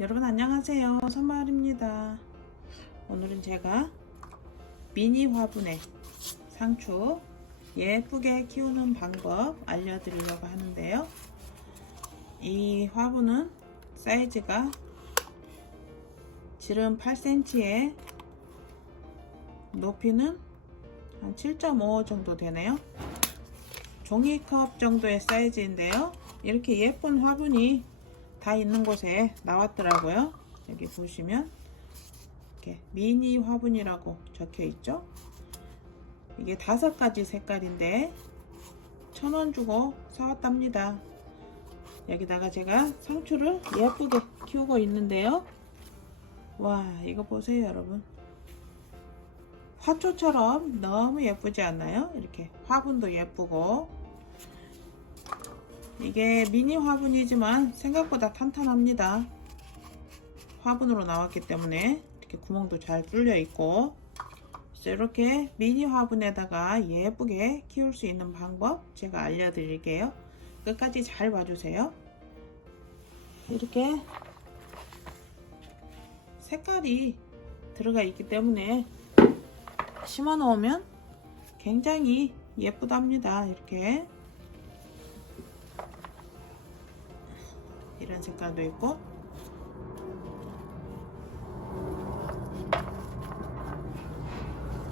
여러분 안녕하세요. 선마을입니다. 오늘은 제가 미니 화분에 상추 예쁘게 키우는 방법 알려드리려고 하는데요. 이 화분은 사이즈가 지름 8cm에 높이는 한 7.5 정도 되네요. 종이컵 정도의 사이즈인데요. 이렇게 예쁜 화분이 다 있는 곳에 나왔더라고요. 여기 보시면 이렇게 미니 화분이라고 적혀 있죠. 이게 다섯 가지 색깔인데 천 원 주고 사왔답니다. 여기다가 제가 상추를 예쁘게 키우고 있는데요. 와 이거 보세요 여러분. 화초처럼 너무 예쁘지 않나요? 이렇게 화분도 예쁘고 이게 미니 화분이지만 생각보다 탄탄합니다. 화분으로 나왔기 때문에 이렇게 구멍도 잘 뚫려 있고 이렇게 미니 화분에다가 예쁘게 키울 수 있는 방법 제가 알려드릴게요. 끝까지 잘 봐주세요. 이렇게 색깔이 들어가 있기 때문에 심어 놓으면 굉장히 예쁘답니다. 이렇게 이런 색깔도 있고.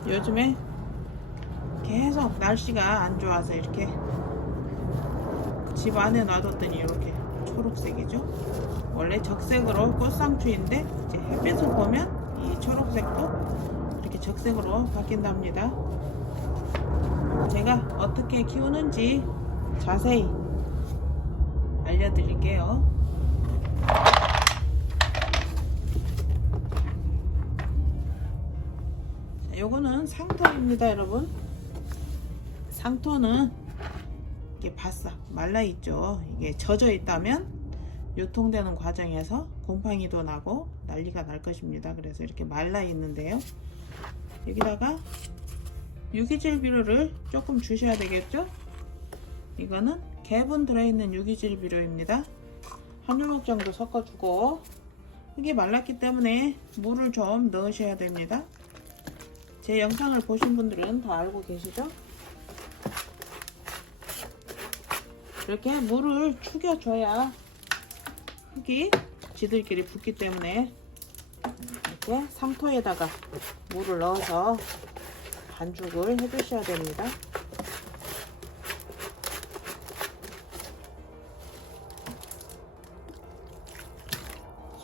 요즘에 계속 날씨가 안 좋아서 이렇게 집 안에 놔뒀더니 이렇게 초록색이죠? 원래 적색으로 꽃상추인데 이제 햇빛을 보면 이 초록색도 이렇게 적색으로 바뀐답니다. 제가 어떻게 키우는지 자세히 알려드릴게요 요거는 상토입니다, 여러분. 상토는 이게 바싹 말라 있죠. 이게 젖어 있다면 유통되는 과정에서 곰팡이도 나고 난리가 날 것입니다. 그래서 이렇게 말라 있는데요. 여기다가 유기질 비료를 조금 주셔야 되겠죠? 이거는 개분 들어있는 유기질 비료입니다. 한 주먹 정도 섞어주고 흙이 말랐기 때문에 물을 좀 넣으셔야 됩니다. 제 영상을 보신 분들은 다 알고 계시죠? 이렇게 물을 축여줘야 흙이 지들끼리 붙기 때문에 이렇게 상토에다가 물을 넣어서 반죽을 해주셔야 됩니다.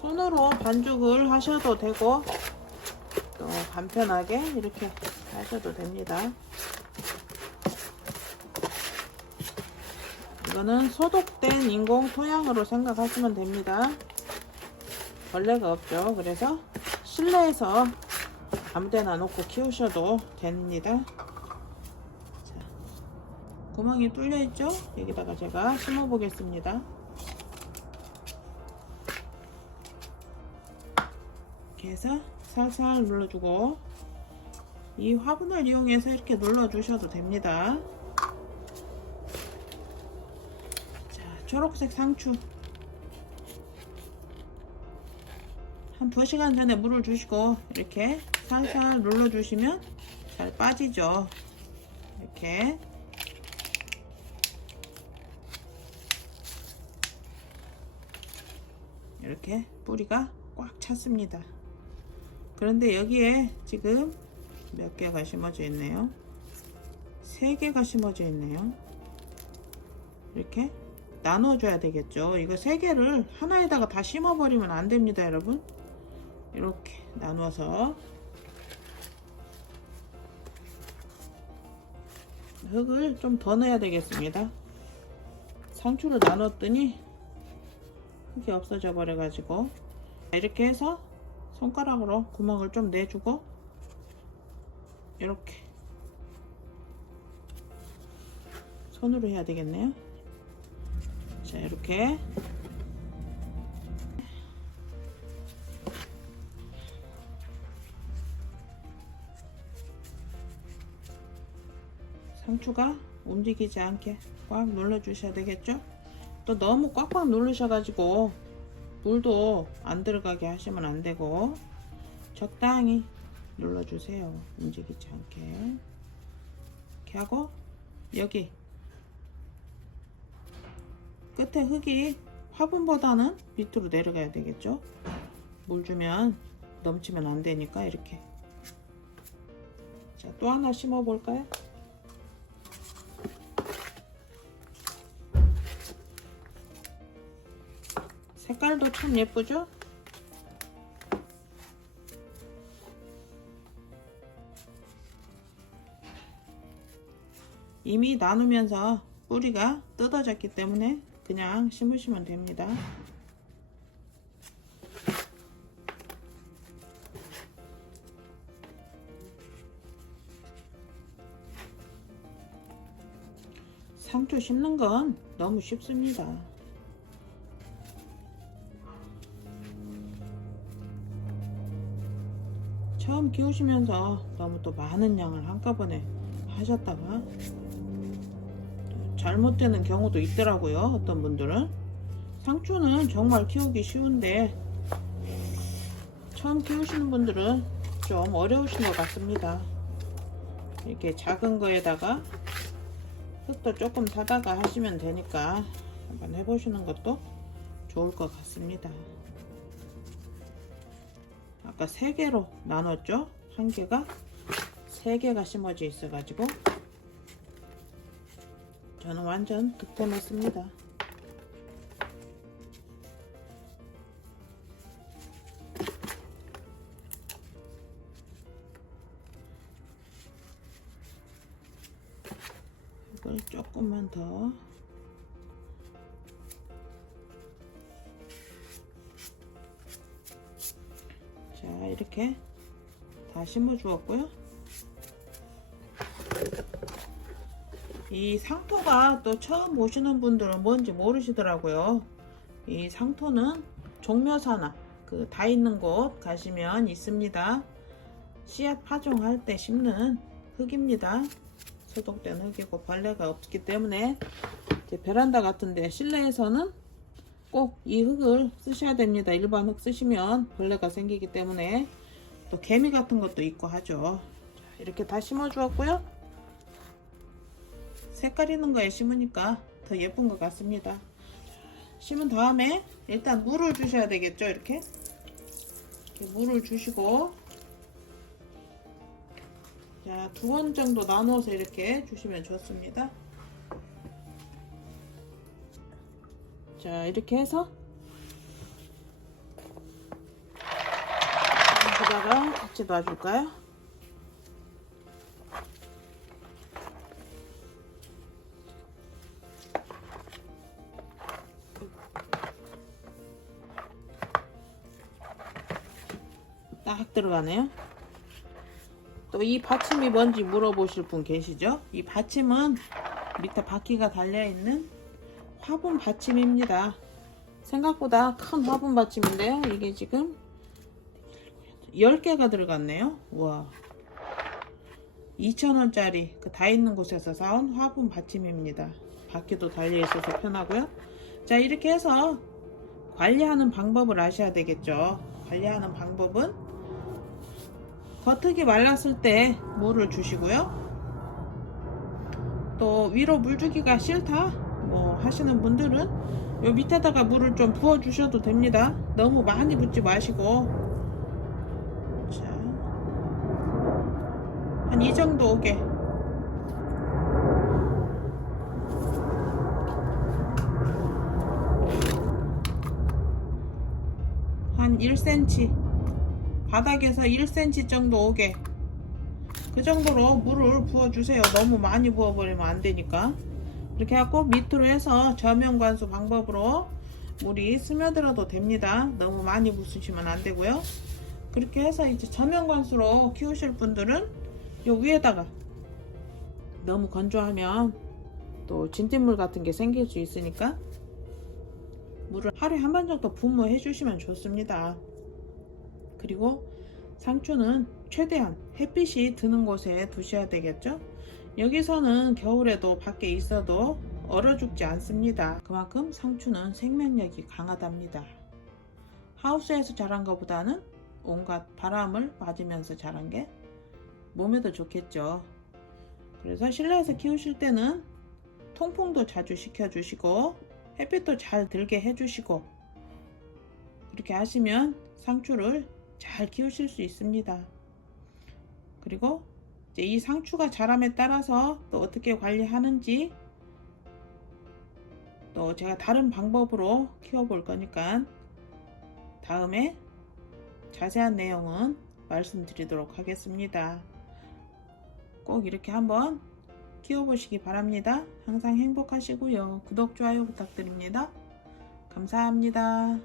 손으로 반죽을 하셔도 되고 또 간편하게 이렇게 하셔도 됩니다. 이거는 소독된 인공 토양으로 생각하시면 됩니다. 벌레가 없죠. 그래서 실내에서 아무데나 놓고 키우셔도 됩니다. 자, 구멍이 뚫려 있죠? 여기다가 제가 심어 보겠습니다. 이렇게 해서 살살 눌러주고 이 화분을 이용해서 이렇게 눌러주셔도 됩니다. 자, 초록색 상추 한 2시간 전에 물을 주시고 이렇게 살살 눌러주시면 잘 빠지죠. 이렇게 이렇게 뿌리가 꽉 찼습니다. 그런데 여기에 지금 몇 개가 심어져 있네요. 세 개가 심어져 있네요. 이렇게 나눠줘야 되겠죠. 이거 세 개를 하나에다가 다 심어버리면 안 됩니다, 여러분. 이렇게 나눠서 흙을 좀 더 넣어야 되겠습니다. 상추를 나눴더니 흙이 없어져 버려가지고 이렇게 해서 손가락으로 구멍을 좀 내주고 이렇게 손으로 해야 되겠네요. 자 이렇게 상추가 움직이지 않게 꽉 눌러 주셔야 되겠죠? 또 너무 꽉꽉 누르셔가지고 물도 안 들어가게 하시면 안 되고 적당히 눌러주세요. 움직이지 않게. 이렇게 하고 여기 끝에 흙이 화분보다는 밑으로 내려가야 되겠죠? 물 주면 넘치면 안 되니까 이렇게. 자, 또 하나 심어 볼까요? 색깔도 참 예쁘죠? 이미 나누면서 뿌리가 뜯어졌기 때문에 그냥 심으시면 됩니다. 상추 심는 건 너무 쉽습니다. 처음 키우시면서 너무 또 많은 양을 한꺼번에 하셨다가 또 잘못되는 경우도 있더라고요. 어떤 분들은 상추는 정말 키우기 쉬운데 처음 키우시는 분들은 좀 어려우신 것 같습니다. 이렇게 작은 거에다가 흙도 조금 사다가 하시면 되니까 한번 해보시는 것도 좋을 것 같습니다. 아까 세 개로 나눴죠? 한 개가 세 개가 심어져 있어 가지고 저는 완전 득템했습니다. 이걸 조금만 더 이렇게 다 심어 주었고요. 이 상토가 또 처음 보시는 분들은 뭔지 모르시더라고요. 이 상토는 종묘사나 그 다 있는 곳 가시면 있습니다. 씨앗 파종할 때 심는 흙입니다. 소독된 흙이고 벌레가 없기 때문에 베란다 같은데 실내에서는 꼭 이 흙을 쓰셔야 됩니다. 일반 흙 쓰시면 벌레가 생기기 때문에 또 개미 같은 것도 있고 하죠. 자, 이렇게 다 심어 주었고요. 색깔 있는 거에 심으니까 더 예쁜 것 같습니다. 자, 심은 다음에 일단 물을 주셔야 되겠죠. 이렇게, 이렇게 물을 주시고 자, 두 번 정도 나눠서 이렇게 주시면 좋습니다. 자, 이렇게 해서 여기다가 같이 놔줄까요? 딱 들어가네요. 또 이 받침이 뭔지 물어보실 분 계시죠? 이 받침은 밑에 바퀴가 달려있는 화분 받침입니다. 생각보다 큰 화분 받침인데요. 이게 지금 10개가 들어갔네요. 와. 2,000원짜리 그 다 있는 곳에서 사온 화분 받침입니다. 바퀴도 달려있어서 편하고요. 자, 이렇게 해서 관리하는 방법을 아셔야 되겠죠. 관리하는 방법은 겉흙이 말랐을 때 물을 주시고요. 또 위로 물 주기가 싫다 뭐 하시는 분들은 요 밑에다가 물을 좀 부어 주셔도 됩니다. 너무 많이 붓지 마시고 한 이 정도 오게 한 1cm 바닥에서 1cm 정도 오게 그 정도로 물을 부어주세요. 너무 많이 부어버리면 안 되니까. 이렇게 하고 밑으로 해서 저면관수 방법으로 물이 스며들어도 됩니다. 너무 많이 부으시면 안 되고요. 그렇게 해서 이제 저면관수로 키우실 분들은 요 위에다가 너무 건조하면 또 진딧물 같은 게 생길 수 있으니까 물을 하루에 한 번 정도 분무해 주시면 좋습니다. 그리고 상추는 최대한 햇빛이 드는 곳에 두셔야 되겠죠? 여기서는 겨울에도 밖에 있어도 얼어 죽지 않습니다. 그만큼 상추는 생명력이 강하답니다. 하우스에서 자란 것보다는 온갖 바람을 맞으면서 자란 게 몸에도 좋겠죠. 그래서 실내에서 키우실 때는 통풍도 자주 시켜주시고 햇빛도 잘 들게 해주시고 그렇게 하시면 상추를 잘 키우실 수 있습니다. 그리고 이 상추가 자람에 따라서 또 어떻게 관리하는지 또 제가 다른 방법으로 키워볼 거니까 다음에 자세한 내용은 말씀드리도록 하겠습니다. 꼭 이렇게 한번 키워보시기 바랍니다. 항상 행복하시고요. 구독, 좋아요 부탁드립니다. 감사합니다.